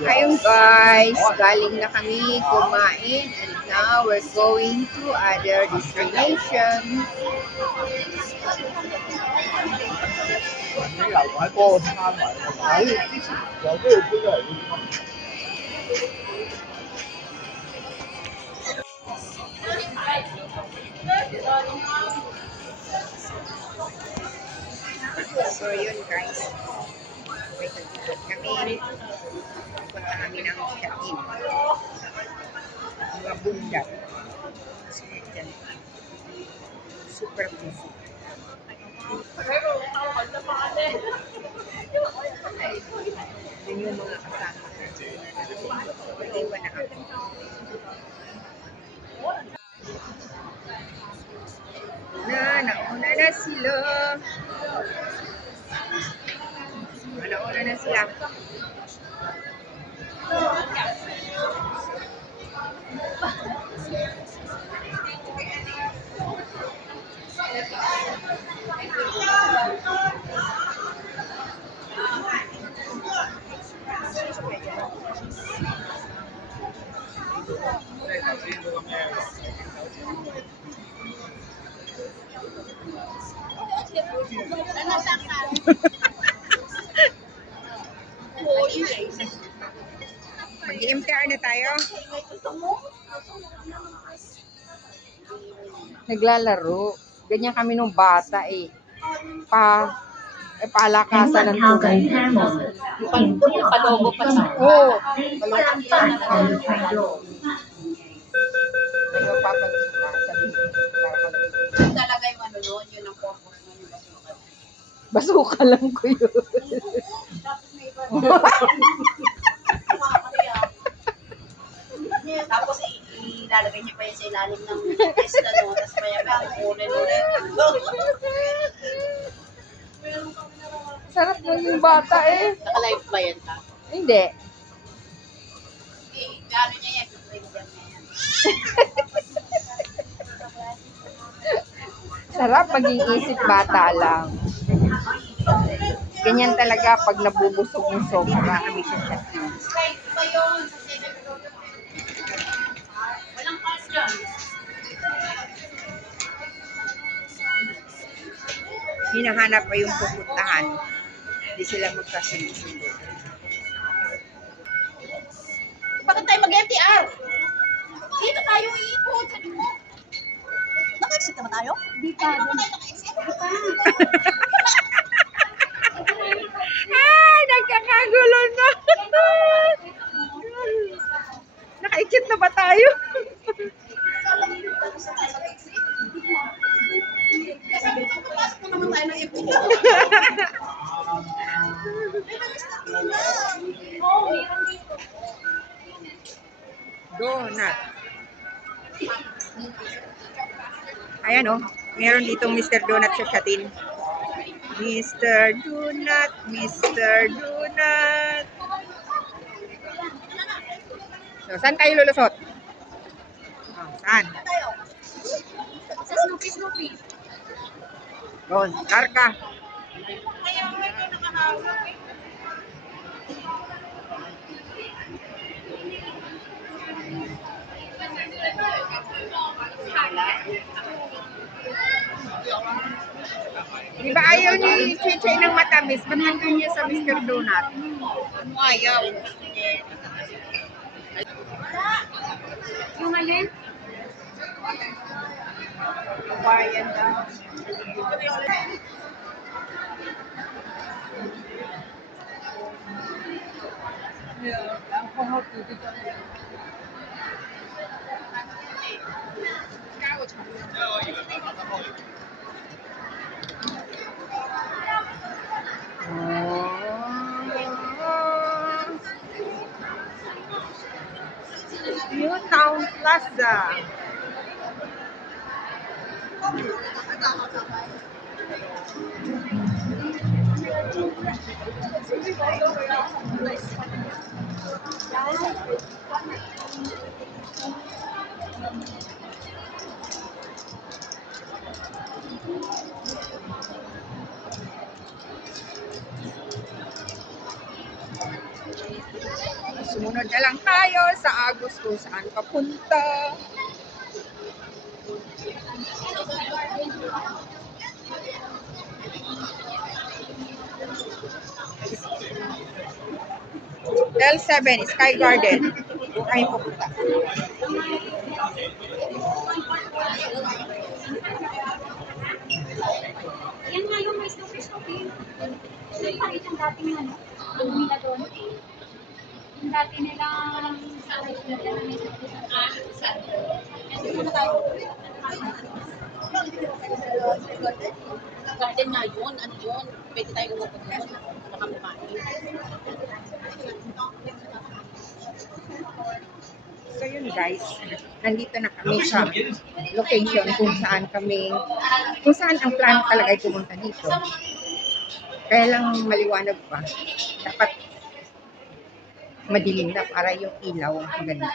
Ayun guys, galing na kami kumain and now we're going to other destination. So yun guys, may tagtipot kami. Punta kami ng Shatin. Mga bundat. Super busy. Yun yung mga kasama. Iwan na kami. Nauna na sila. Nauna na sila. Mag-MTR na tayo. Naglalaro. Ganyan kami nung bata eh. Palakasan ng tubig. Padogo pa sa. Oo. Talaga yung ano doon, yun ang purpose mo yung basukan. Basuka lang ko yun. Tapos ilalagay niyo pa yun sa ilalim ng isla no, tapos maya ulit. Sarap mo yung bata eh. Naka-live ba yan ta? Hindi. Gano'n niya yan? Sarap maging isip bata lang. Ganyan talaga pag nabubusog yung sobra kami siya siya. Iba yun. Walang pass dyan. Hinahanap pa yung pupuntahan. Hindi sila magkasundo. Bakit tayo mag-MTR? Dito tayo iikot. Naka-exit naman tayo? Di pa. Naka-exit? Di pa. Ay, nagkakagulo na. Nakaikit na ba tayo? Pasok naman tayo ng MTR. Donut. Ayan o. Meron ditong Mr. Donut sa Shatin. Mr. Donut, Mr. Donut. So, saan tayo lulusot? Oh, saan? Sa Snoopy. Doon, karka. Di ba ayaw ni Chiche ng matamis? Ba't nandun niya sa Mr. Donut? Ano ayaw? Yung alin? Hawaiian daw. New Town Plaza. Sumunod na lang tayo sa Agos kung saan papunta. L7, Sky Garden. Doon kayo pupunta. Yan nga yung may Christopher. Yung pa rin yung dating ano, yung nila doon. Yung dati nilang Garden nga yun, ano yun? Pwede tayo umutot doon, nakakumain. So yun guys, nandito na kami sa location kung saan ang plan talaga ay pumunta dito. Kaya lang maliwanag pa. Dapat madilim na para yung ilaw maganda.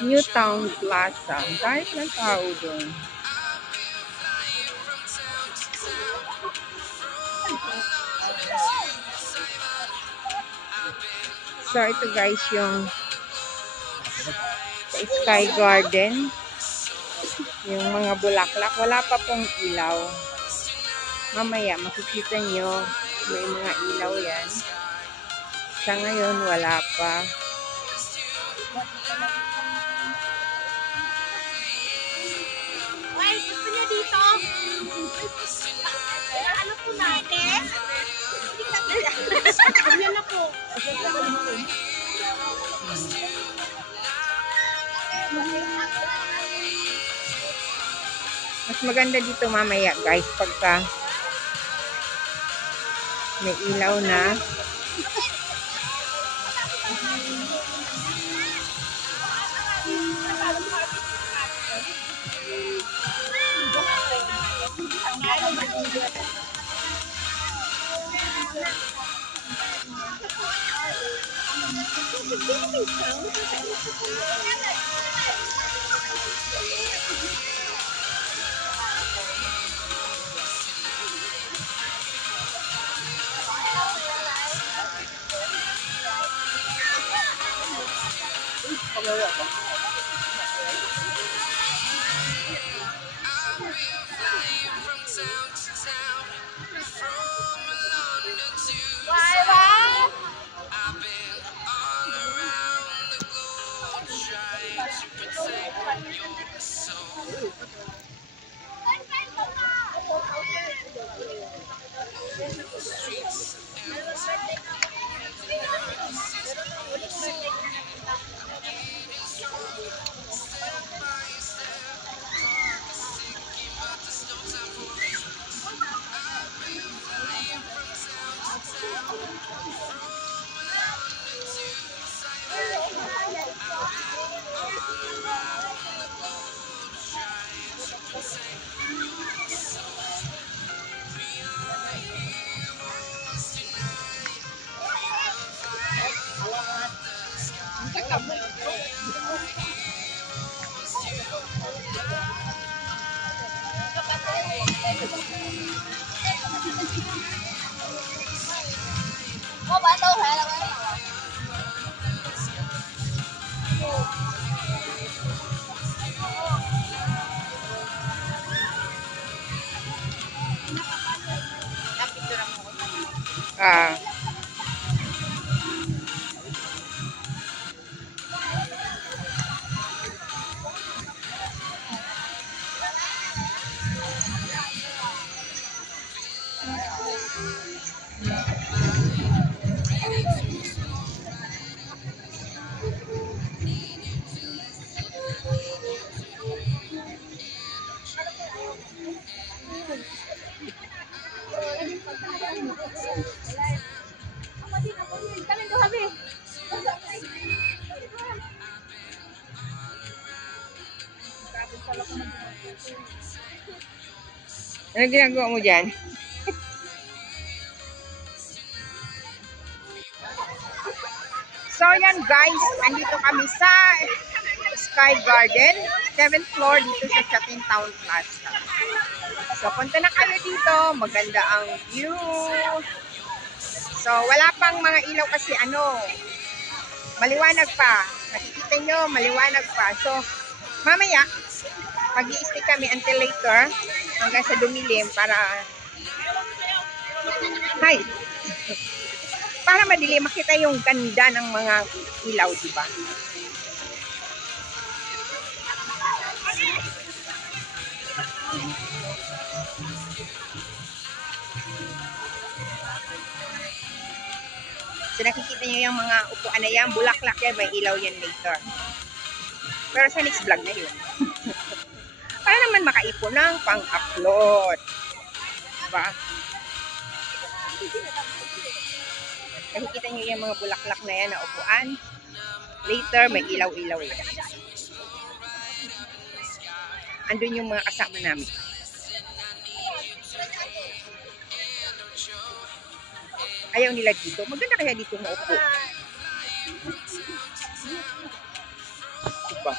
Newtown Plaza. Dahil ng tao doon. So ito guys yung Sky Garden. Yung mga bulaklak. Wala pa pong ilaw. Mamaya makikita nyo may mga ilaw yan. Sa ngayon wala pa. Ay, gusto niya dito? Ano po natin? Yan na po. Mas maganda dito mamaya guys pagka may ilaw na. Ah, Kami doon kami. ano ginagawa mo dyan? So yan guys, andito kami sa Sky Garden, 7th floor dito sa Chatin Town Plaza. So punta na kayo dito, maganda ang view. So wala pang mga ilaw kasi maliwanag pa. Nakikita nyo, maliwanag pa. So mamaya, mag-i-stay kami until later hanggang sa dumilim para para madilim makita yung ganda ng mga ilaw, di ba? So nakikita niyo yung mga upuan na yan, bulaklak yan, may ilaw yan later. Pero sa next vlog na yun. Para naman makaipon ng pang-upload. Diba? Nakikita niyo yung mga bulaklak na yan na upuan. Later, may ilaw-ilaw yan. Andun yung mga kasama namin. Ayaw nila dito. Maganda kaya dito maupo. Diba?